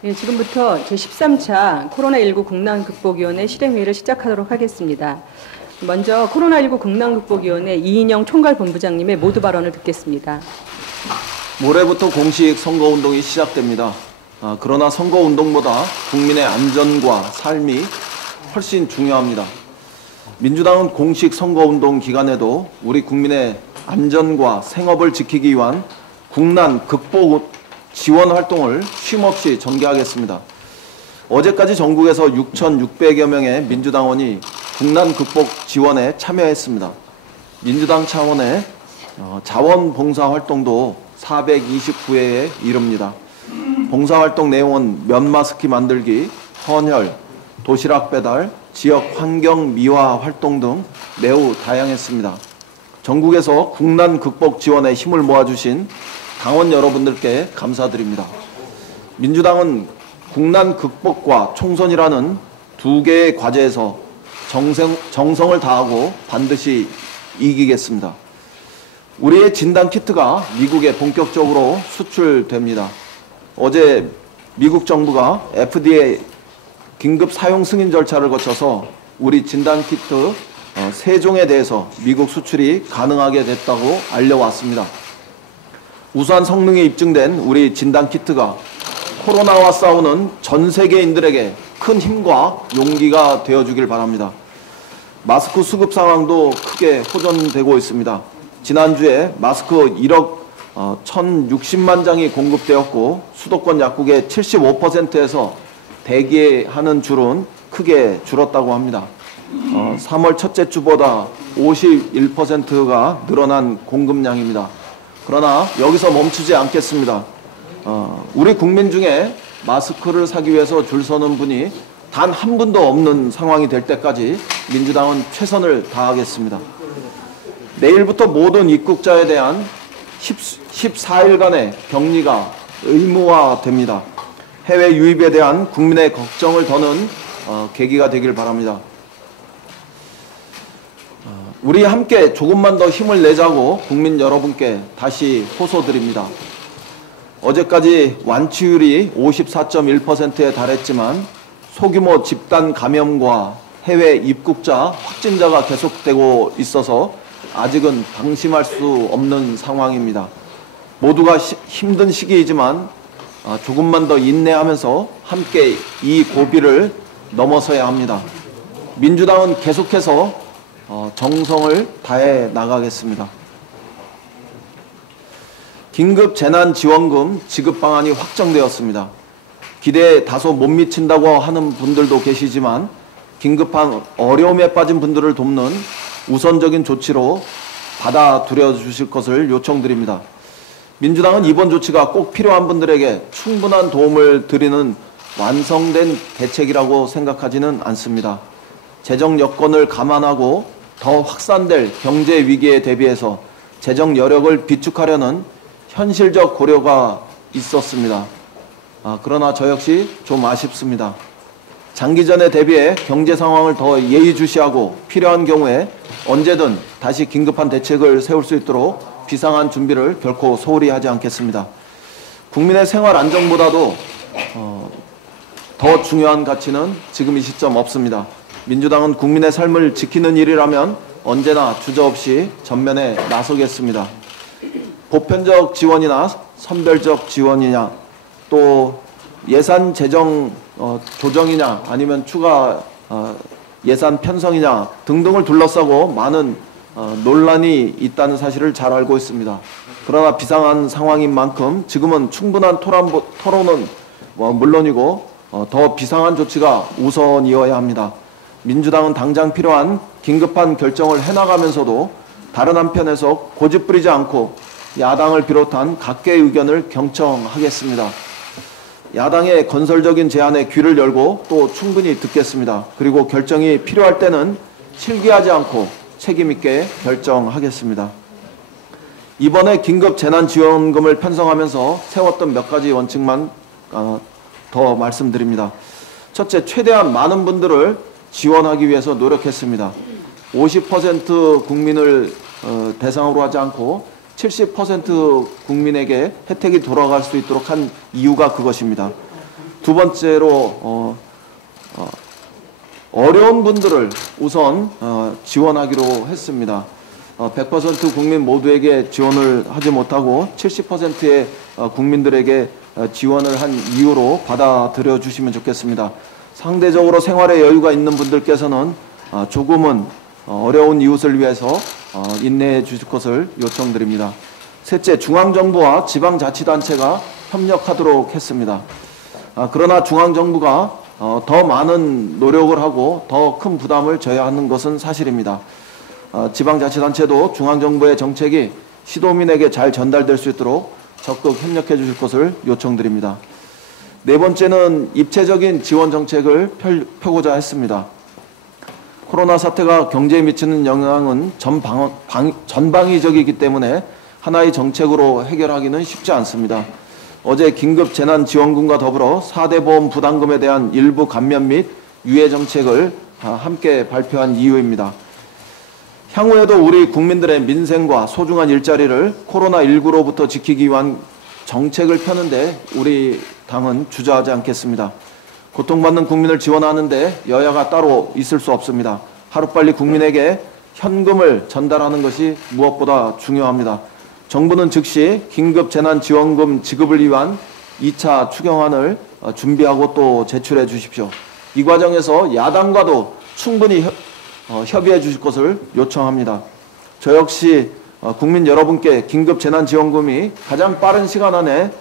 네, 지금부터 제13차 코로나19 국난극복위원회 실행회의를 시작하도록 하겠습니다. 먼저 코로나19 국난극복위원회 이인영 총괄본부장님의 모두 발언을 듣겠습니다. 모레부터 공식 선거운동이 시작됩니다. 그러나 선거운동보다 국민의 안전과 삶이 훨씬 중요합니다. 민주당은 공식 선거운동 기간에도 우리 국민의 안전과 생업을 지키기 위한 국난 극복 지원 활동을 쉼없이 전개하겠습니다. 어제까지 전국에서 6,600여 명의 민주당원이 국난 극복 지원에 참여했습니다. 민주당 차원의 자원봉사 활동도 429회에 이릅니다. 봉사활동 내용은 면마스크 만들기, 헌혈, 도시락 배달, 지역 환경 미화 활동 등 매우 다양했습니다. 전국에서 국난 극복 지원에 힘을 모아주신 당원 여러분들께 감사드립니다. 민주당은 국난 극복과 총선이라는 두 개의 과제에서 정성을 다하고 반드시 이기겠습니다. 우리의 진단키트가 미국에 본격적으로 수출됩니다. 어제 미국 정부가 FDA 긴급 사용 승인 절차를 거쳐서 우리 진단키트 3종에 대해서 미국 수출이 가능하게 됐다고 알려왔습니다. 우수한 성능이 입증된 우리 진단키트가 코로나와 싸우는 전 세계인들에게 큰 힘과 용기가 되어주길 바랍니다. 마스크 수급 상황도 크게 호전되고 있습니다. 지난주에 마스크 1억 1,060만 장이 공급되었고 수도권 약국의 75%에서 대기하는 줄은 크게 줄었다고 합니다. 3월 첫째 주보다 51%가 늘어난 공급량입니다. 그러나 여기서 멈추지 않겠습니다. 우리 국민 중에 마스크를 사기 위해서 줄 서는 분이 단 한 분도 없는 상황이 될 때까지 민주당은 최선을 다하겠습니다. 내일부터 모든 입국자에 대한 14일간의 격리가 의무화됩니다. 해외 유입에 대한 국민의 걱정을 더는 계기가 되길 바랍니다. 우리 함께 조금만 더 힘을 내자고 국민 여러분께 다시 호소드립니다. 어제까지 완치율이 54.1%에 달했지만 소규모 집단 감염과 해외 입국자 확진자가 계속되고 있어서 아직은 방심할 수 없는 상황입니다. 모두가 힘든 시기이지만 조금만 더 인내하면서 함께 이 고비를 넘어서야 합니다. 민주당은 계속해서 정성을 다해 나가겠습니다. 긴급 재난지원금 지급 방안이 확정되었습니다. 기대에 다소 못 미친다고 하는 분들도 계시지만 긴급한 어려움에 빠진 분들을 돕는 우선적인 조치로 받아들여 주실 것을 요청드립니다. 민주당은 이번 조치가 꼭 필요한 분들에게 충분한 도움을 드리는 완성된 대책이라고 생각하지는 않습니다. 재정 여건을 감안하고 더 확산될 경제 위기에 대비해서 재정 여력을 비축하려는 현실적 고려가 있었습니다. 그러나 저 역시 좀 아쉽습니다. 장기전에 대비해 경제 상황을 더 예의주시하고 필요한 경우에 언제든 다시 긴급한 대책을 세울 수 있도록 비상한 준비를 결코 소홀히 하지 않겠습니다. 국민의 생활 안정보다도 더 중요한 가치는 지금 이 시점 없습니다. 민주당은 국민의 삶을 지키는 일이라면 언제나 주저없이 전면에 나서겠습니다. 보편적 지원이나 선별적 지원이냐, 또 예산 재정 조정이냐, 아니면 추가 예산 편성이냐 등등을 둘러싸고 많은 논란이 있다는 사실을 잘 알고 있습니다. 그러나 비상한 상황인 만큼 지금은 충분한 토론은 물론이고 더 비상한 조치가 우선이어야 합니다. 민주당은 당장 필요한 긴급한 결정을 해나가면서도 다른 한편에서 고집 부리지 않고 야당을 비롯한 각계의 의견을 경청하겠습니다. 야당의 건설적인 제안에 귀를 열고 또 충분히 듣겠습니다. 그리고 결정이 필요할 때는 실기하지 않고 책임 있게 결정하겠습니다. 이번에 긴급 재난지원금을 편성하면서 세웠던 몇 가지 원칙만 더 말씀드립니다. 첫째, 최대한 많은 분들을 지원하기 위해서 노력했습니다. 50% 국민을 대상으로 하지 않고 70% 국민에게 혜택이 돌아갈 수 있도록 한 이유가 그것입니다. 두 번째로 어려운 분들을 우선 지원하기로 했습니다. 100% 국민 모두에게 지원을 하지 못하고 70%의 국민들에게 지원을 한 이유로 받아들여 주시면 좋겠습니다. 상대적으로 생활에 여유가 있는 분들께서는 조금은 어려운 이웃을 위해서 인내해 주실 것을 요청드립니다. 셋째, 중앙정부와 지방자치단체가 협력하도록 했습니다. 그러나 중앙정부가 더 많은 노력을 하고 더 큰 부담을 져야 하는 것은 사실입니다. 지방자치단체도 중앙정부의 정책이 시도민에게 잘 전달될 수 있도록 적극 협력해 주실 것을 요청드립니다. 네 번째는 입체적인 지원 정책을 펴고자 했습니다. 코로나 사태가 경제에 미치는 영향은 전방위적이기 때문에 하나의 정책으로 해결하기는 쉽지 않습니다. 어제 긴급 재난지원금과 더불어 4대 보험 부담금에 대한 일부 감면 및 유예 정책을 함께 발표한 이유입니다. 향후에도 우리 국민들의 민생과 소중한 일자리를 코로나19로부터 지키기 위한 정책을 펴는데 우리 당은 주저하지 않겠습니다. 고통받는 국민을 지원하는데 여야가 따로 있을 수 없습니다. 하루빨리 국민에게 현금을 전달하는 것이 무엇보다 중요합니다. 정부는 즉시 긴급재난지원금 지급을 위한 2차 추경안을 준비하고 또 제출해 주십시오. 이 과정에서 야당과도 충분히 협의해 주실 것을 요청합니다. 저 역시 국민 여러분께 긴급재난지원금이 가장 빠른 시간 안에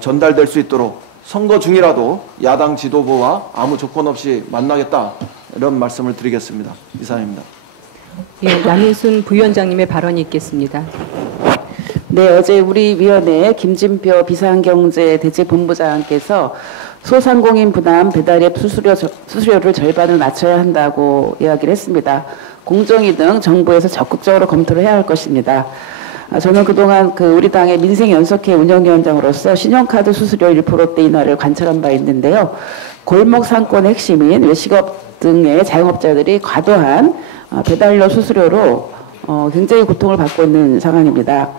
전달될 수 있도록 선거 중이라도 야당 지도부와 아무 조건 없이 만나겠다, 이런 말씀을 드리겠습니다. 이상입니다. 예, 남인순 부위원장님의 발언이 있겠습니다. 네, 어제 우리 위원회 김진표 비상경제대책본부장께서 소상공인 부담 배달앱 수수료를 절반을 낮춰야 한다고 이야기를 했습니다. 공정위 등 정부에서 적극적으로 검토를 해야 할 것입니다. 저는 그동안 우리 당의 민생연석회 운영위원장으로서 신용카드 수수료 1%대 인하를 관철한 바 있는데요. 골목 상권의 핵심인 외식업 등의 자영업자들이 과도한 배달료 수수료로 굉장히 고통을 받고 있는 상황입니다.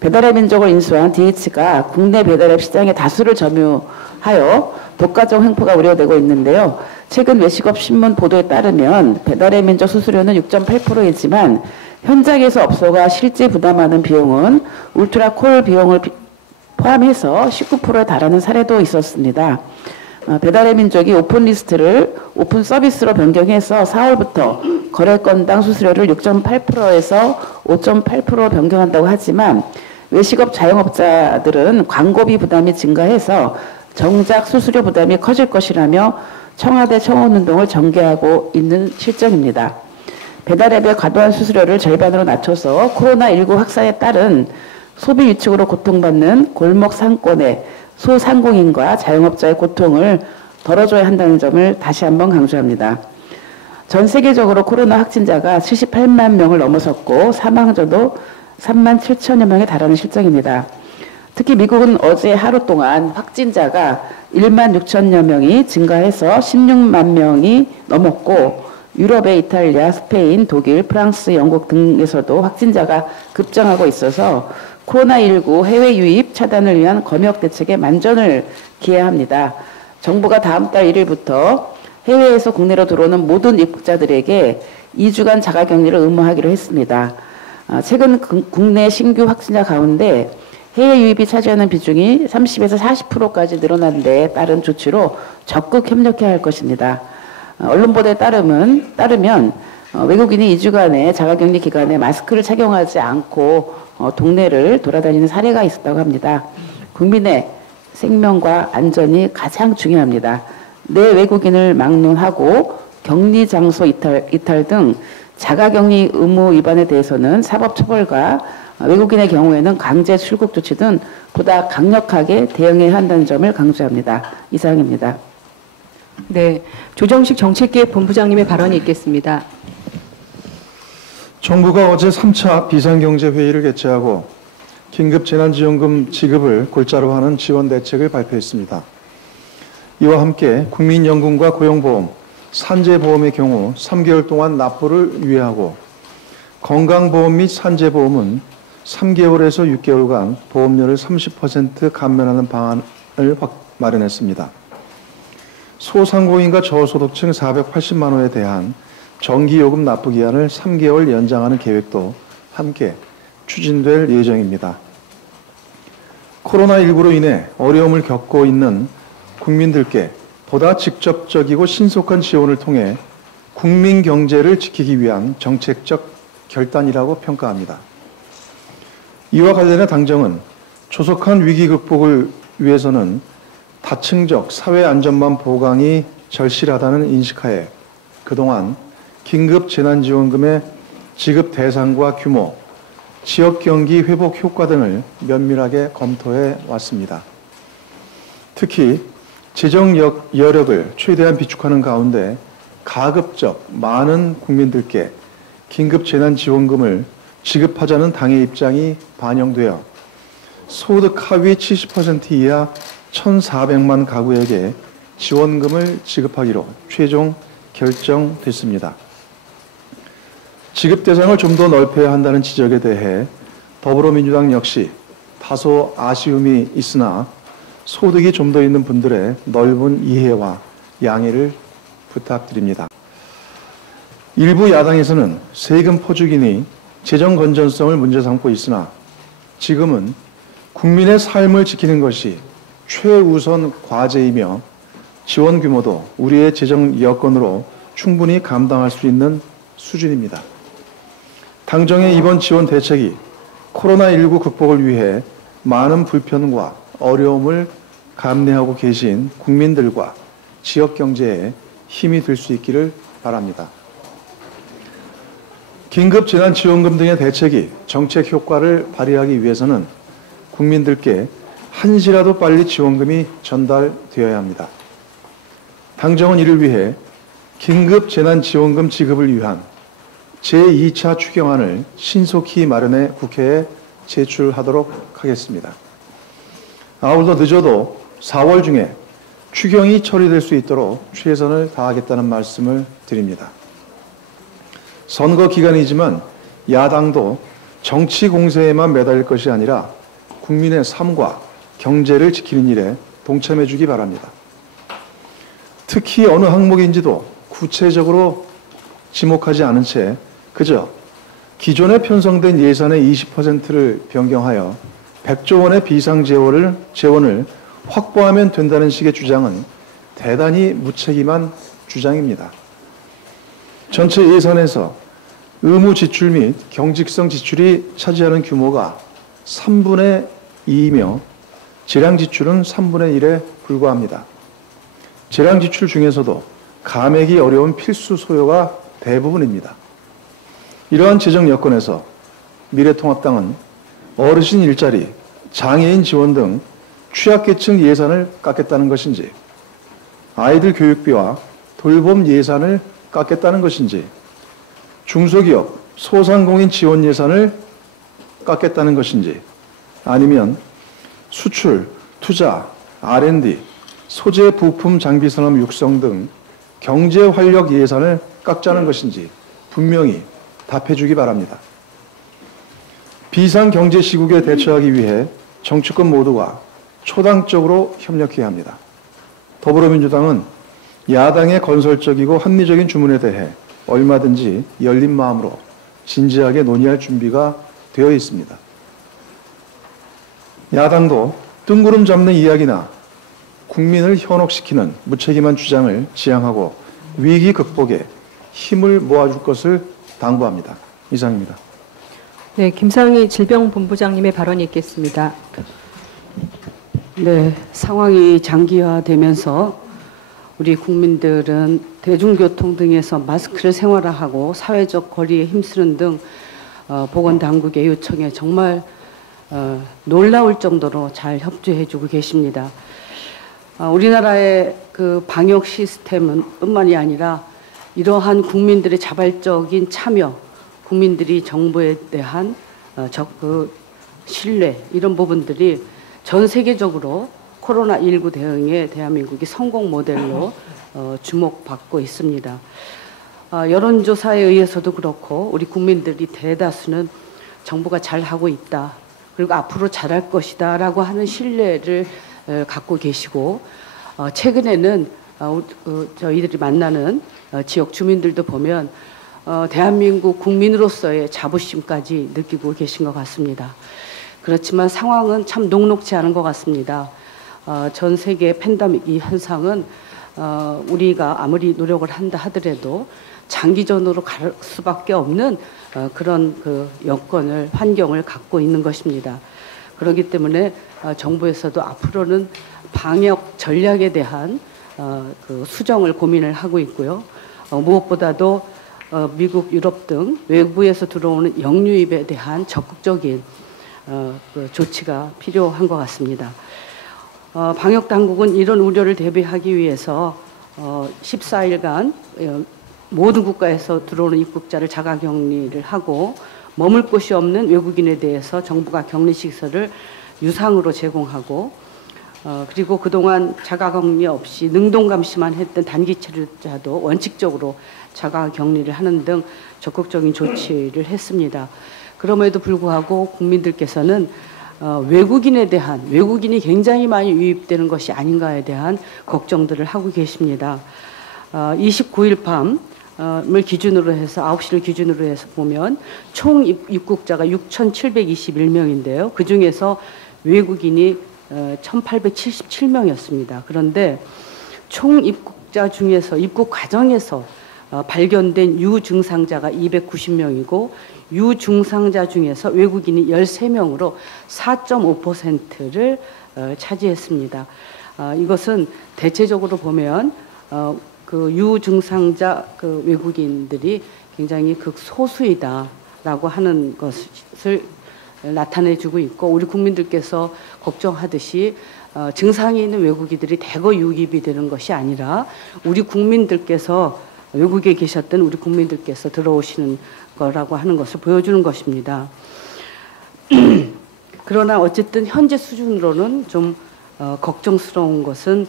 배달앱 민족을 인수한 DH가 국내 배달앱 시장의 다수를 점유하여 독과점 횡포가 우려되고 있는데요. 최근 외식업 신문 보도에 따르면 배달앱 민족 수수료는 6.8%이지만 현장에서 업소가 실제 부담하는 비용은 울트라콜 비용을 포함해서 19%에 달하는 사례도 있었습니다. 배달의 민족이 오픈 서비스로 변경해서 4월부터 거래건당 수수료를 6.8%에서 5.8% 변경한다고 하지만 외식업 자영업자들은 광고비 부담이 증가해서 정작 수수료 부담이 커질 것이라며 청와대 청원운동을 전개하고 있는 실정입니다. 배달앱의 과도한 수수료를 절반으로 낮춰서 코로나19 확산에 따른 소비 위축으로 고통받는 골목 상권의 소상공인과 자영업자의 고통을 덜어줘야 한다는 점을 다시 한번 강조합니다. 전 세계적으로 코로나 확진자가 78만 명을 넘어섰고 사망자도 3만 7천여 명에 달하는 실정입니다. 특히 미국은 어제 하루 동안 확진자가 1만 6천여 명이 증가해서 16만 명이 넘었고 유럽의 이탈리아, 스페인, 독일, 프랑스, 영국 등에서도 확진자가 급증하고 있어서 코로나19 해외 유입 차단을 위한 검역 대책에 만전을 기해야 합니다. 정부가 다음 달 1일부터 해외에서 국내로 들어오는 모든 입국자들에게 2주간 자가격리를 의무하기로 했습니다. 최근 국내 신규 확진자 가운데 해외 유입이 차지하는 비중이 30에서 40%까지 늘어난 데 따른 조치로 적극 협력해야 할 것입니다. 언론 보도에 따르면 외국인이 2주간의 자가격리 기간에 마스크를 착용하지 않고 동네를 돌아다니는 사례가 있었다고 합니다. 국민의 생명과 안전이 가장 중요합니다. 내 외국인을 막론하고 격리 장소 이탈 등 자가격리 의무 위반에 대해서는 사법처벌과 외국인의 경우에는 강제 출국 조치 등 보다 강력하게 대응해야 한다는 점을 강조합니다. 이상입니다. 네, 조정식 정책기획본부장님의 발언이 있겠습니다. 정부가 어제 3차 비상경제회의를 개최하고 긴급재난지원금 지급을 골자로 하는 지원 대책을 발표했습니다. 이와 함께 국민연금과 고용보험, 산재보험의 경우 3개월 동안 납부를 유예하고 건강보험 및 산재보험은 3개월에서 6개월간 보험료를 30% 감면하는 방안을 마련했습니다. 소상공인과 저소득층 480만 호에 대한 전기요금 납부 기한을 3개월 연장하는 계획도 함께 추진될 예정입니다. 코로나19로 인해 어려움을 겪고 있는 국민들께 보다 직접적이고 신속한 지원을 통해 국민 경제를 지키기 위한 정책적 결단이라고 평가합니다. 이와 관련해 당정은 조속한 위기 극복을 위해서는 다층적 사회 안전망 보강이 절실하다는 인식하에 그동안 긴급 재난지원금의 지급 대상과 규모, 지역 경기 회복 효과 등을 면밀하게 검토해 왔습니다. 특히 재정 여력을 최대한 비축하는 가운데 가급적 많은 국민들께 긴급 재난지원금을 지급하자는 당의 입장이 반영되어 소득 하위 70% 이하 1,400만 가구에게 지원금을 지급하기로 최종 결정됐습니다. 지급 대상을 좀 더 넓혀야 한다는 지적에 대해 더불어민주당 역시 다소 아쉬움이 있으나 소득이 좀 더 있는 분들의 넓은 이해와 양해를 부탁드립니다. 일부 야당에서는 세금 포주기니 재정 건전성을 문제 삼고 있으나 지금은 국민의 삶을 지키는 것이 최우선 과제이며 지원 규모도 우리의 재정 여건으로 충분히 감당할 수 있는 수준입니다. 당정의 이번 지원 대책이 코로나19 극복을 위해 많은 불편과 어려움을 감내하고 계신 국민들과 지역 경제에 힘이 될 수 있기를 바랍니다. 긴급 재난지원금 등의 대책이 정책 효과를 발휘하기 위해서는 국민들께 한시라도 빨리 지원금이 전달되어야 합니다. 당정은 이를 위해 긴급 재난지원금 지급을 위한 제2차 추경안을 신속히 마련해 국회에 제출하도록 하겠습니다. 아울러 늦어도 4월 중에 추경이 처리될 수 있도록 최선을 다하겠다는 말씀을 드립니다. 선거 기간이지만 야당도 정치 공세에만 매달릴 것이 아니라 국민의 삶과 경제를 지키는 일에 동참해 주기 바랍니다. 특히 어느 항목인지도 구체적으로 지목하지 않은 채 그저 기존에 편성된 예산의 20%를 변경하여 100조 원의 비상재원을 확보하면 된다는 식의 주장은 대단히 무책임한 주장입니다. 전체 예산에서 의무 지출 및 경직성 지출이 차지하는 규모가 3분의 2이며 재량 지출은 3분의 1에 불과합니다. 재량 지출 중에서도 감액이 어려운 필수 소요가 대부분입니다. 이러한 재정 여건에서 미래통합당은 어르신 일자리, 장애인 지원 등 취약계층 예산을 깎겠다는 것인지, 아이들 교육비와 돌봄 예산을 깎겠다는 것인지, 중소기업, 소상공인 지원 예산을 깎겠다는 것인지, 아니면 수출, 투자, R&D, 소재 부품 장비 산업 육성 등 경제 활력 예산을 깎자는 것인지 분명히 답해 주기 바랍니다. 비상경제 시국에 대처하기 위해 정치권 모두가 초당적으로 협력해야 합니다. 더불어민주당은 야당의 건설적이고 합리적인 주문에 대해 얼마든지 열린 마음으로 진지하게 논의할 준비가 되어 있습니다. 야당도 뜬구름 잡는 이야기나 국민을 현혹시키는 무책임한 주장을 지양하고 위기 극복에 힘을 모아줄 것을 당부합니다. 이상입니다. 네, 김상희 질병본부장님의 발언이 있겠습니다. 네, 상황이 장기화되면서 우리 국민들은 대중교통 등에서 마스크를 생활화하고 사회적 거리에 힘쓰는 등 보건당국의 요청에 정말 놀라울 정도로 잘 협조해주고 계십니다. 우리나라의 그 방역 시스템은 뿐만이 아니라 이러한 국민들의 자발적인 참여, 국민들이 정부에 대한 신뢰, 이런 부분들이 전 세계적으로 코로나19 대응에 대한민국이 성공 모델로 주목받고 있습니다. 여론조사에 의해서도 그렇고 우리 국민들이 대다수는 정부가 잘하고 있다, 그리고 앞으로 잘할 것이다 라고 하는 신뢰를 갖고 계시고, 최근에는 저희들이 만나는 지역 주민들도 보면 대한민국 국민으로서의 자부심까지 느끼고 계신 것 같습니다. 그렇지만 상황은 참 녹록지 않은 것 같습니다. 전 세계 팬데믹 이 현상은 우리가 아무리 노력을 한다 하더라도 장기전으로 갈 수밖에 없는 그런 그 여건을, 환경을 갖고 있는 것입니다. 그렇기 때문에 정부에서도 앞으로는 방역 전략에 대한 그 수정을 고민을 하고 있고요. 무엇보다도 미국, 유럽 등 외부에서 들어오는 영유입에 대한 적극적인 그 조치가 필요한 것 같습니다. 방역 당국은 이런 우려를 대비하기 위해서 14일간 모든 국가에서 들어오는 입국자를 자가격리를 하고, 머물 곳이 없는 외국인에 대해서 정부가 격리시설을 유상으로 제공하고, 그리고 그동안 자가격리 없이 능동감시만 했던 단기체류자도 원칙적으로 자가격리를 하는 등 적극적인 조치를 했습니다. 그럼에도 불구하고 국민들께서는 외국인이 굉장히 많이 유입되는 것이 아닌가에 대한 걱정들을 하고 계십니다. 29일 밤을 기준으로 해서, 9시를 기준으로 해서 보면 총 입국자가 6,721명인데요. 그 중에서 외국인이 1,877명이었습니다. 그런데 총 입국자 중에서, 입국 과정에서 발견된 유증상자가 290명이고, 유증상자 중에서 외국인이 13명으로 4.5%를 차지했습니다. 이것은 대체적으로 보면 그 유증상자 그 외국인들이 굉장히 극소수이다라고 하는 것을 나타내주고 있고, 우리 국민들께서 걱정하듯이 증상이 있는 외국인들이 대거 유입이 되는 것이 아니라 우리 국민들께서, 외국에 계셨던 우리 국민들께서 들어오시는 거라고 하는 것을 보여주는 것입니다. 그러나 어쨌든 현재 수준으로는 좀 걱정스러운 것은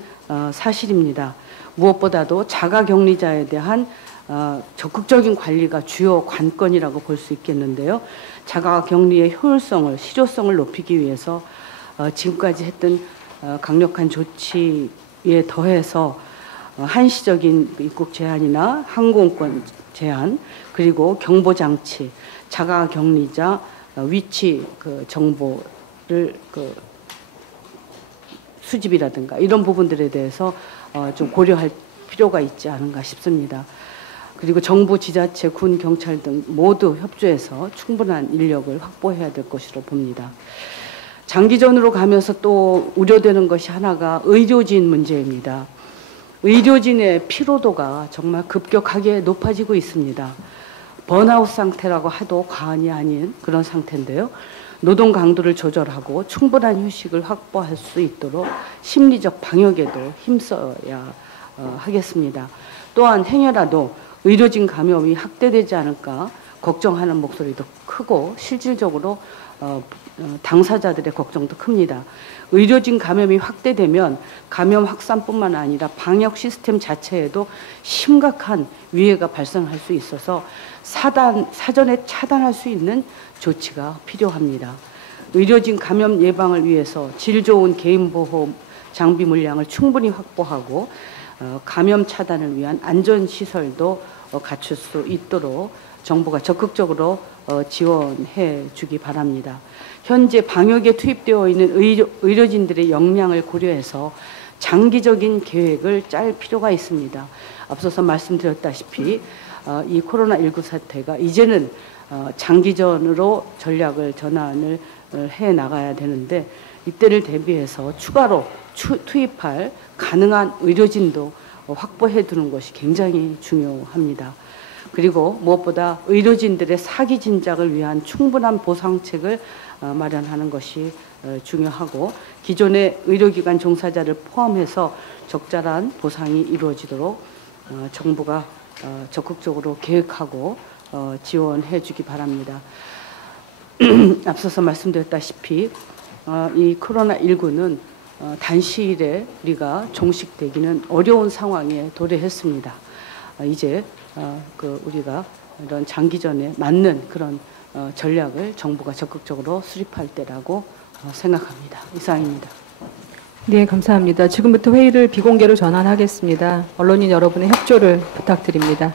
사실입니다. 무엇보다도 자가격리자에 대한 적극적인 관리가 주요 관건이라고 볼 수 있겠는데요. 자가격리의 효율성을, 실효성을 높이기 위해서 지금까지 했던 강력한 조치에 더해서 한시적인 입국 제한이나 항공권 제한, 그리고 경보장치, 자가격리자 위치 그 정보를 그 수집이라든가 이런 부분들에 대해서 좀 고려할 필요가 있지 않은가 싶습니다. 그리고 정부, 지자체, 군, 경찰 등 모두 협조해서 충분한 인력을 확보해야 될 것으로 봅니다. 장기전으로 가면서 또 우려되는 것이 하나가 의료진 문제입니다. 의료진의 피로도가 정말 급격하게 높아지고 있습니다. 번아웃 상태라고 해도 과언이 아닌 그런 상태인데요. 노동 강도를 조절하고 충분한 휴식을 확보할 수 있도록 심리적 방역에도 힘써야 하겠습니다. 또한 행여라도 의료진 감염이 확대되지 않을까 걱정하는 목소리도 크고, 실질적으로 당사자들의 걱정도 큽니다. 의료진 감염이 확대되면 감염 확산뿐만 아니라 방역 시스템 자체에도 심각한 위해가 발생할 수 있어서 사전에 차단할 수 있는 조치가 필요합니다. 의료진 감염 예방을 위해서 질 좋은 개인보호 장비 물량을 충분히 확보하고 감염 차단을 위한 안전시설도 갖출 수 있도록 정부가 적극적으로 지원해 주기 바랍니다. 현재 방역에 투입되어 있는 의료진들의 역량을 고려해서 장기적인 계획을 짤 필요가 있습니다. 앞서서 말씀드렸다시피 이 코로나19 사태가 이제는 장기전으로 전략을 전환을 해 나가야 되는데, 이때를 대비해서 추가로 투입할 가능한 의료진도 확보해 두는 것이 굉장히 중요합니다. 그리고 무엇보다 의료진들의 사기 진작을 위한 충분한 보상책을 마련하는 것이 중요하고 기존의 의료기관 종사자를 포함해서 적절한 보상이 이루어지도록 정부가 적극적으로 계획하고 지원해 주기 바랍니다. 앞서서 말씀드렸다시피 이 코로나19는 단시일에 우리가 종식되기는 어려운 상황에 도래했습니다. 이제 우리가 이런 장기전에 맞는 그런 전략을 정부가 적극적으로 수립할 때라고 생각합니다. 이상입니다. 네, 감사합니다. 지금부터 회의를 비공개로 전환하겠습니다. 언론인 여러분의 협조를 부탁드립니다.